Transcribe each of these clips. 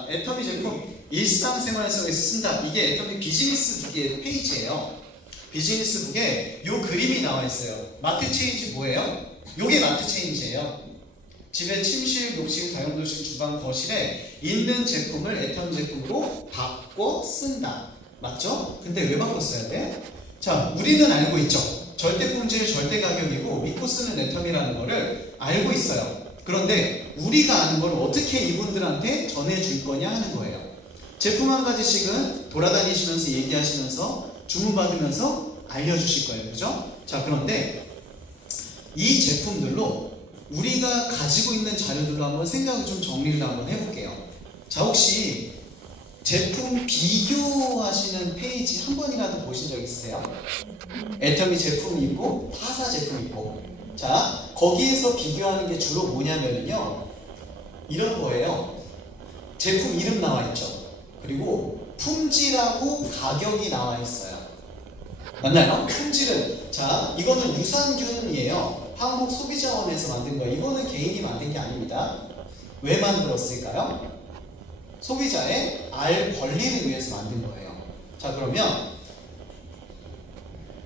애터미 제품 일상생활 속에서 쓴다. 이게 애터미 비즈니스북의 페이지예요. 비즈니스북에 요 그림이 나와 있어요. 마트 체인지 뭐예요? 요게 마트 체인지예요. 집에 침실, 욕실, 다용도실, 주방, 거실에 있는 제품을 애터미 제품으로 바꿔 쓴다. 맞죠? 근데 왜 바꿔 써야 돼? 자, 우리는 알고 있죠. 절대 품질, 절대 가격이고 믿고 쓰는 애터미라는 거를 알고 있어요. 그런데 우리가 아는 걸 어떻게 이분들한테 전해줄 거냐 하는 거예요. 제품 한 가지씩은 돌아다니시면서 얘기하시면서 주문받으면서 알려주실 거예요. 그죠? 자, 그런데 이 제품들로 우리가 가지고 있는 자료들로 한번 생각을 좀 정리를 한번 해볼게요. 자, 혹시 제품 비교하시는 페이지 한 번이라도 보신 적 있으세요? 애터미 제품 있고 타사 제품 있고. 자, 거기에서 비교하는 게 주로 뭐냐면요, 이런 거예요. 제품 이름 나와 있죠. 그리고 품질하고 가격이 나와 있어요. 맞나요? 품질은, 자, 이거는 유산균이에요. 한국소비자원에서 만든 거예요. 이거는 개인이 만든 게 아닙니다. 왜 만들었을까요? 소비자의 알 권리를 위해서 만든 거예요. 자, 그러면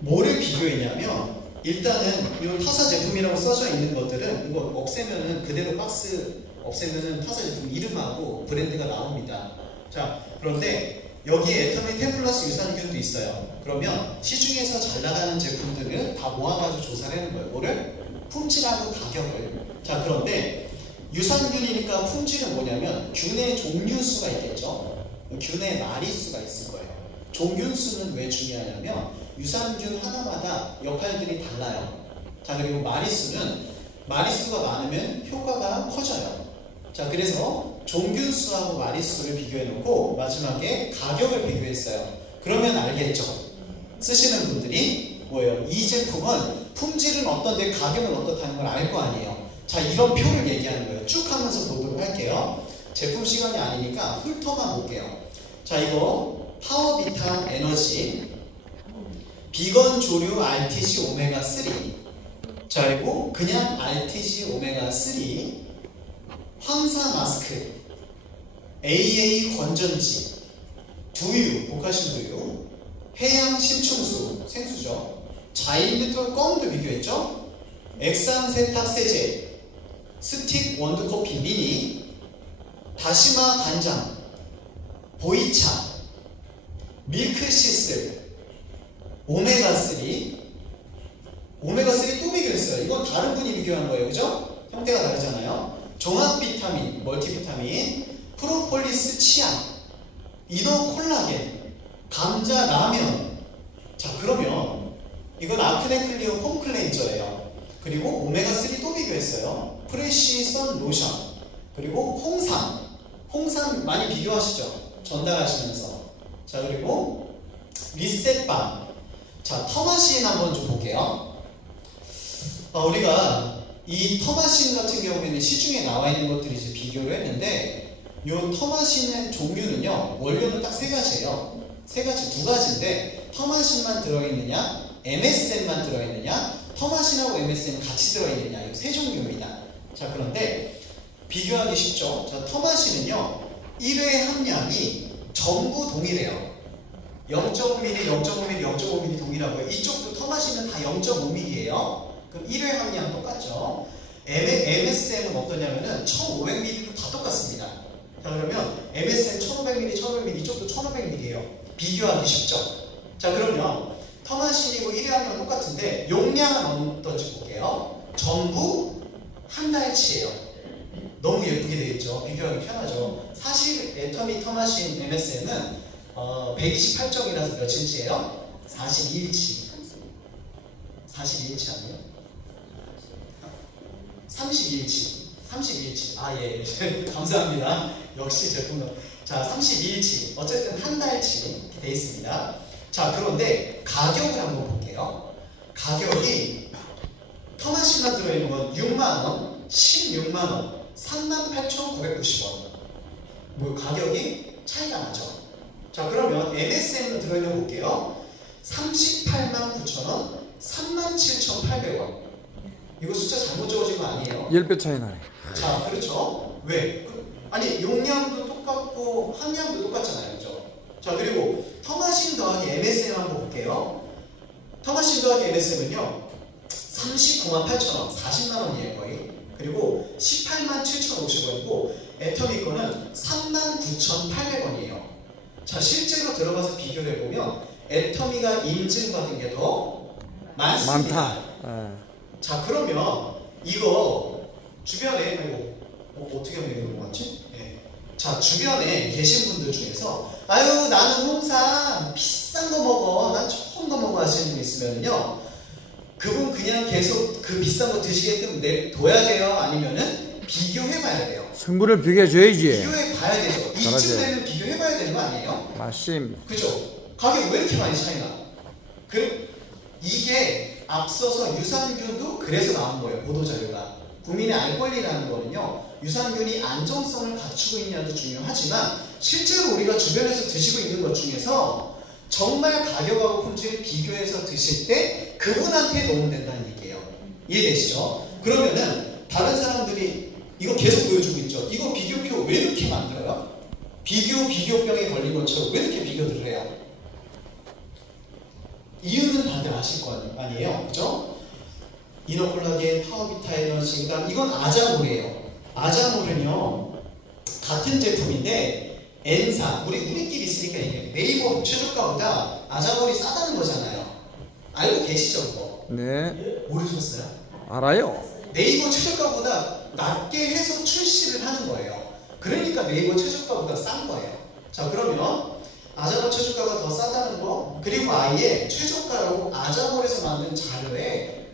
뭐를 비교했냐면, 일단은 이 타사 제품이라고 써져 있는 것들은 이거 없애면은 그대로 박스 없애면은 타사 제품 이름하고 브랜드가 나옵니다. 자, 그런데 여기에 애터미 10 플러스 유산균도 있어요. 그러면 시중에서 잘 나가는 제품들을 다 모아가지고 조사를 하는 거예요. 뭐를? 품질하고 가격을. 자, 그런데 유산균이니까 품질은 뭐냐면 균의 종류수가 있겠죠. 균의 마리수가 있을 거예요. 종균수는 왜 중요하냐면 유산균 하나마다 역할들이 달라요. 자, 그리고 마리수가 많으면 효과가 커져요. 자, 그래서 종균수하고 마리수를 비교해 놓고 마지막에 가격을 비교했어요. 그러면 알겠죠? 쓰시는 분들이 뭐예요? 이 제품은 품질은 어떤데 가격은 어떻다는 걸 알 거 아니에요. 자, 이런 표를 얘기하는 거예요. 쭉 하면서 보도록 할게요. 제품 시간이 아니니까 훑어만 볼게요. 자, 이거 파워비타 에너지 비건 조류 RTG 오메가3, 자, 그리고 그냥 RTG 오메가3, 황사 마스크, AA 건전지, 두유, 복화신 두유, 해양 심층수, 생수죠, 자일리톨 껌도 비교했죠, 액상 세탁 세제, 스틱 원두커피 미니, 다시마 간장, 보이차, 밀크시슬, 오메가3 또 비교했어요. 이건 다른 분이 비교한 거예요. 그죠? 형태가 다르잖아요. 종합 비타민, 멀티비타민, 프로폴리스 치약, 이너 콜라겐, 감자 라면. 자, 그러면 이건 아크네 클리어 폼 클렌저예요. 그리고 오메가3 또 비교했어요. 프레쉬 선 로션, 그리고 홍삼 많이 비교하시죠? 전달하시면서. 자, 그리고 리셋밤. 자, 터마신 한번 좀 볼게요. 우리가 이 터마신 같은 경우에는 시중에 나와 있는 것들이 이제 비교를 했는데, 이 터마신의 종류는요, 원료는 딱 세 가지예요. 두 가지인데, 터마신만 들어있느냐, MSM만 들어있느냐, 터마신하고 MSM 같이 들어있느냐, 이 세 종류입니다. 자, 그런데 비교하기 쉽죠? 자, 터마신은요, 1회 함량이 전부 동일해요. 0.5mm, 0.5mm, 0.5mm 동일하고요. 이쪽도 터마신은 다 0.5mm예요. 그럼 1회 함량 똑같죠. MSM은 어떠냐면은 1500ml도 다 똑같습니다. 자, 그러면 MSM 1500ml, 1500ml, 이쪽도 1500ml예요. 비교하기 쉽죠. 자, 그러면 터마신이고 1회 함량 똑같은데 용량은 어떤지 볼게요. 전부 한 달치예요. 너무 예쁘게 되어 있죠. 비교하기 편하죠. 사실 애터미 터마신 MSM은 128점이라서 며칠치예요? 42일치. 42일치 아니에요? 32일치. 아, 예. 감사합니다. 역시 제품은. 자, 32일치. 어쨌든 한 달치 이렇게 되어 있습니다. 자, 그런데 가격을 한번 볼게요. 가격이 터마신만 들어있는 건 6만원, 16만원, 38,990원. 뭐 가격이 차이가 나죠. 자, 그러면 MSM으로 들어있는 거 볼게요. 389,000원, 37,800원. 이거 숫자 잘못 적어진 거 아니에요? 10배 차이 나네. 자, 그렇죠. 왜? 아니, 용량도 똑같고 똑같고 함량도 똑같잖아요. 그죠? 자, 그리고 터마신 더하기 MSM 한번 볼게요. 터마신 더하기 MSM은요 39만 8천 원, 40만 원이에요 거의. 그리고 18만 7,050원이고 애터미 거는 3만 9,800원이에요. 자, 실제로 들어가서 비교를 해보면 애터미가 인증받은 게 더 많습니다. 많다. 자, 그러면 이거 주변에 어떻게 하면 이런 거 같지? 네. 자, 주변에 계신 분들 중에서 아유 나는 홍삼 비싼 거 먹어, 난 좋은 거 먹어 하시는 분 있으면요 그분 그냥 계속 그 비싼 거 드시게끔 냅둬야 돼요? 아니면은 비교해봐야 돼요? 성분을 비교해줘야지. 비교해봐야 되죠. 이쯤 되면 비교해봐야 되는 거 아니에요? 맞습니다. 그죠? 가격 왜 이렇게 많이 차이나? 이게 앞서서 유산균도 그래서 나온 거예요. 보도자료가. 국민의 알 권리라는 거는요 유산균이 안정성을 갖추고 있냐도 중요하지만 실제로 우리가 주변에서 드시고 있는 것 중에서 정말 가격하고 품질을 비교해서 드실 때 그분한테 도움된다는 얘기예요. 이해되시죠? 그러면은 다른 사람들이 이거 계속 보여주고 있죠. 이거 비교표 왜 이렇게 만들어요? 비교병에 걸린 것처럼 왜 이렇게 비교를 해요? 이유는 다들 아실 거 아니에요? 그죠? 이노콜라겐, 파워비타 에너지, 이건 아자몰이에요. 아자몰은요 같은 제품인데 N사, 우리끼리 있으니까 이게 네이버 최저가보다 아자몰이 싸다는 거잖아요. 알고 계시죠 그거? 네. 모르셨어요? 알아요. 네이버 최저가보다 낮게 해서 출시를 하는 거예요. 그러니까 네이버 최저가보다 싼 거예요. 자, 그러면 아자몰 최저가가 더 싸다는 거, 그리고 아예 최저가라고 아자몰에서 만든 자료에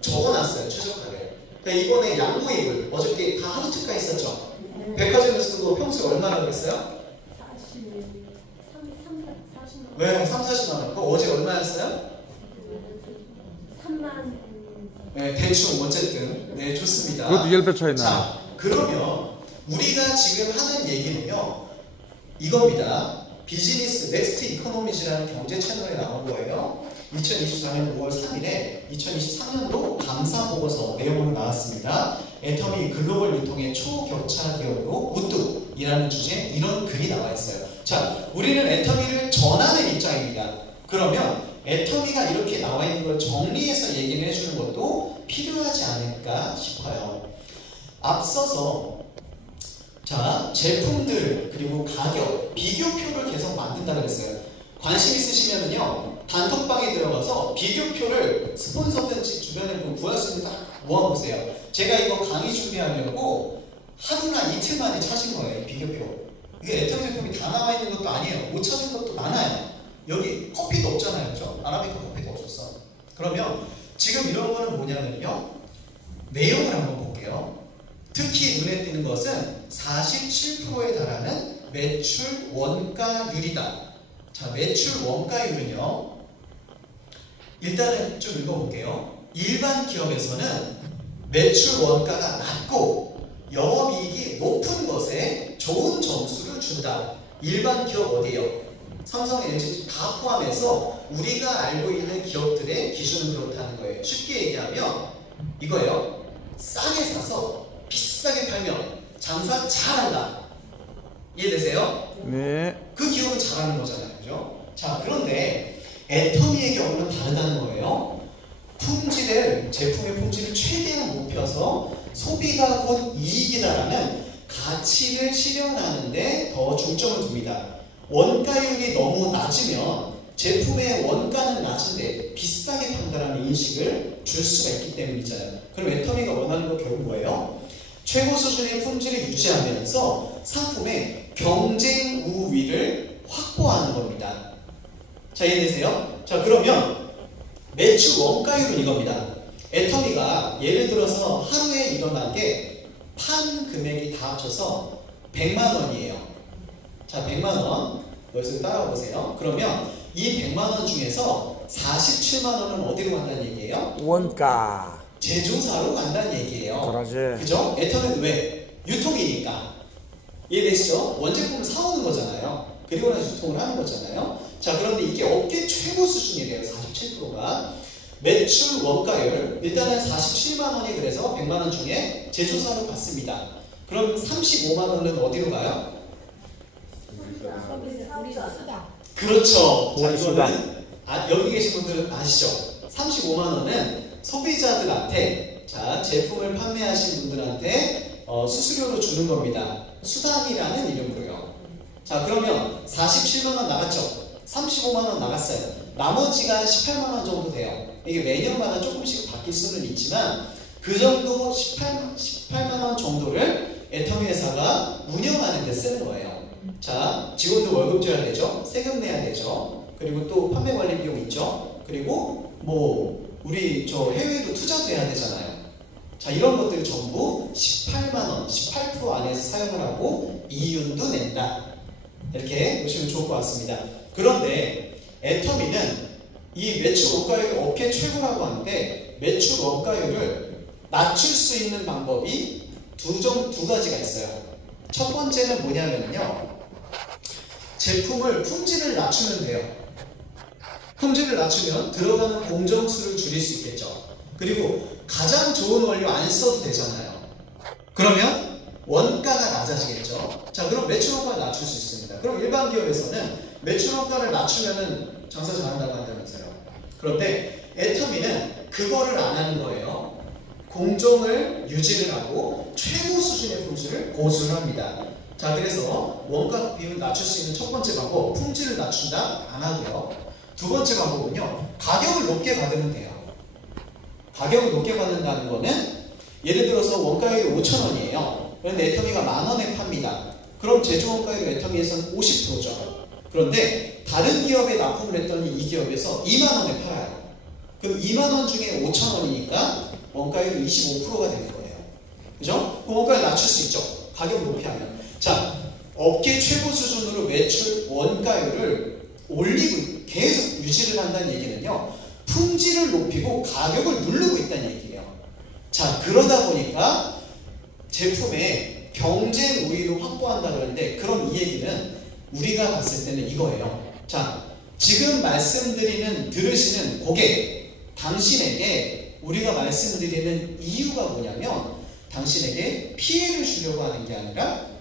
적어놨어요. 최저가를. 그러니까 이번에 양모입을 어저께 다 하루 특가 있었죠. 백화점에서 그거 평소에 얼마나 그랬어요? 40만 왜? 3, 40만 원. 그거 어제 얼마였어요? 3만. 네, 대충 어쨌든 네, 좋습니다. 그것도 10배 차이 나. 자, 그러면 우리가 지금 하는 얘기는요 이겁니다. 비즈니스 넥스트 이코노미즈라는 경제 채널에 나온 거예요. 2024년 5월 3일에 2023년도 감사 보고서 내용으로 나왔습니다. 애터미 글로벌 유통의 초격차 기업으로 우뚝이라는 주제에 이런 글이 나와 있어요. 자, 우리는 애터미를 전하는 입장입니다. 그러면 애터미가 이렇게 나와 있는 걸 정리해서 얘기를 해주는 것도 필요하지 않을까 싶어요. 앞서서 자, 제품들 그리고 가격, 비교표를 계속 만든다 그랬어요. 관심 있으시면은요 단톡방에 들어가서 비교표를 스폰서든지 주변에 구할 수 있는 딱 모아보세요. 제가 이거 강의 준비하려고 하루나 이틀 만에 찾은 거예요. 비교표. 이게 애터미 제품이 다 나와 있는 것도 아니에요. 못 찾은 것도 많아요. 여기 커피도 없잖아요. 그죠? 아라비카 커피도 없었어. 그러면 지금 이런 거는 뭐냐면요 내용을 한번 볼게요. 특히 눈에 띄는 것은 47%에 달하는 매출 원가율이다. 자, 매출 원가율은요 일단은 좀 읽어볼게요. 일반 기업에서는 매출 원가가 낮고 영업이익이 높은 것에 좋은 점수를 준다. 일반 기업 어디예요? 삼성, LG 다 포함해서 우리가 알고 있는 기업들의 기준은 그렇다는 거예요. 쉽게 얘기하면 이거예요. 싸게 사서 비싸게 팔면 장사 잘한다. 이해되세요? 네. 그 기업은 잘하는 거잖아요. 그죠? 자, 그런데 애터미의 경우는 다르다는 거예요. 제품의 품질을 최대한 높여서 소비가 곧 이익이다라는 가치를 실현하는데 더 중점을 둡니다. 원가율이 너무 낮으면 제품의 원가는 낮은데 비싸게 판다라는 인식을 줄 수가 있기 때문이잖아요. 그럼 애터미가 원하는 건 결국 뭐예요? 최고 수준의 품질을 유지하면서 상품의 경쟁 우위를 확보하는 겁니다. 자, 이해되세요? 자, 그러면 매출 원가율은 이겁니다. 애터미가 예를 들어서 하루에 일어난 게 판 금액이 다 합쳐서 100만 원이에요. 자, 100만 원. 여기서 따라와 보세요. 그러면 이 100만 원 중에서 47만 원은 어디로 간다는 얘기예요? 원가. 제조사로 간다는 얘기예요. 그러지. 그죠? 애터미는 왜? 유통이니까. 이해되시죠? 원제품을 사오는 거잖아요. 그리고 나서 유통을 하는 거잖아요. 자, 그런데 이게 업계 최고 수준이래요. 47%가. 매출 원가율 일단은 47만 원이 그래서 100만 원 중에 제조사로 갔습니다. 그럼 35만 원은 어디로 가요? 우리 수다. 그렇죠. 자, 원수다. 이거는 여기 계신 분들은 아시죠? 35만 원은 소비자들한테 제품을 판매하신 분들한테 수수료로 주는 겁니다. 수단이라는 이름으로요. 자, 그러면 47만 원 나갔죠? 35만 원 나갔어요. 나머지가 18만 원 정도 돼요. 이게 매년마다 조금씩 바뀔 수는 있지만 그 정도 18만 원 정도를 애터미 회사가 운영하는 데 쓰는 거예요. 자, 직원들 월급 줘야 되죠? 세금 내야 되죠? 그리고 또 판매 관리 비용 있죠? 그리고 뭐 우리 해외에도 투자도 해야 되잖아요. 자, 이런 것들이 전부 18만 원, 18% 안에서 사용을 하고 이윤도 낸다. 이렇게 보시면 좋을 것 같습니다. 그런데 애터미는 이 매출 원가율이 업계 최고라고 하는데 매출 원가율을 낮출 수 있는 방법이 두 가지가 있어요. 첫 번째는 뭐냐면요, 제품을 품질을 낮추면 돼요. 품질을 낮추면 들어가는 공정수를 줄일 수 있겠죠. 그리고 가장 좋은 원료 안 써도 되잖아요. 그러면 원가가 낮아지겠죠. 자, 그럼 매출 원가를 낮출 수 있습니다. 그럼 일반 기업에서는 매출 원가를 낮추면은 장사 잘한다고 한다면서요. 그런데 애터미는 그거를 안 하는 거예요. 공정을 유지를 하고 최고 수준의 품질을 고수를 합니다. 자, 그래서 원가 비율을 낮출 수 있는 첫 번째 방법, 품질을 낮춘다? 안 하고요. 두 번째 방법은요, 가격을 높게 받으면 돼요. 가격을 높게 받는다는 거는 예를 들어서 원가율이 5,000원이에요. 그런데 애터미가 10,000원에 팝니다. 그럼 제조 원가율 애터미에서는 50%죠. 그런데 다른 기업에 납품을 했더니 이 기업에서 20,000원에 팔아요. 그럼 20,000원 중에 5,000원이니까 원가율이 25%가 되는 거예요. 그죠? 그 원가를 낮출 수 있죠. 가격을 높이 하면. 자, 업계 최고 수준으로 매출 원가율을 올리고 계속 유지를 한다는 얘기는요, 품질을 높이고 가격을 누르고 있다는 얘기예요. 자, 그러다 보니까 제품의 경쟁 우위를 확보한다 그러는데, 그럼 이 얘기는 우리가 봤을 때는 이거예요. 자, 지금 들으시는 고객, 당신에게 우리가 말씀드리는 이유가 뭐냐면 당신에게 피해를 주려고 하는 게 아니라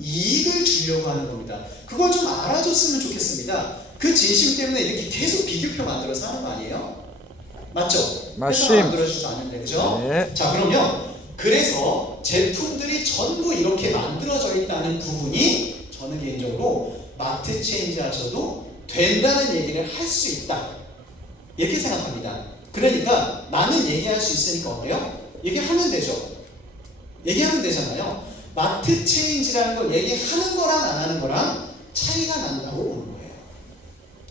이익을 주려고 하는 겁니다. 그걸 좀 알아줬으면 좋겠습니다. 그 진심 때문에 이렇게 계속 비교표 만들어서 하는 거 아니에요? 맞죠? 맞습니다. 회사가 만들어주지 않는데, 그죠? 네. 자, 그러면 그래서 제품들이 전부 이렇게 만들어져 있다는 부분이 저는 개인적으로 마트 체인지 하셔도 된다는 얘기를 할 수 있다, 이렇게 생각합니다. 그러니까 나는 얘기할 수 있으니까 어때요? 얘기하면 되죠. 얘기하면 되잖아요. 마트 체인지라는 걸 얘기하는 거랑 안 하는 거랑 차이가 난다고 보는 거예요.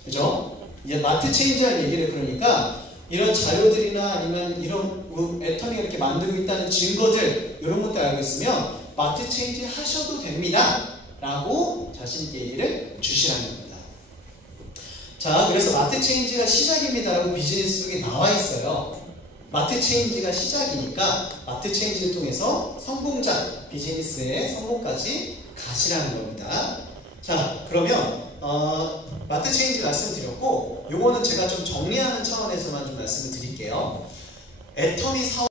그죠? 이제 마트 체인지라는 얘기를, 그러니까 이런 자료들이나 아니면 이런 애터미가 이렇게 만들고 있다는 증거들, 이런 것들 알고 있으면 마트 체인지 하셔도 됩니다 라고 자신있게 얘기를 주시라는 겁니다. 자, 그래서 마트 체인지가 시작입니다 라고 비즈니스북에 나와 있어요. 마트 체인지가 시작이니까 마트 체인지를 통해서 성공자, 비즈니스의 성공까지 가시라는 겁니다. 자, 그러면 마트 체인지 말씀드렸고, 요거는 제가 좀 정리하는 차원에서만 좀 말씀을 드릴게요. 애터미 사업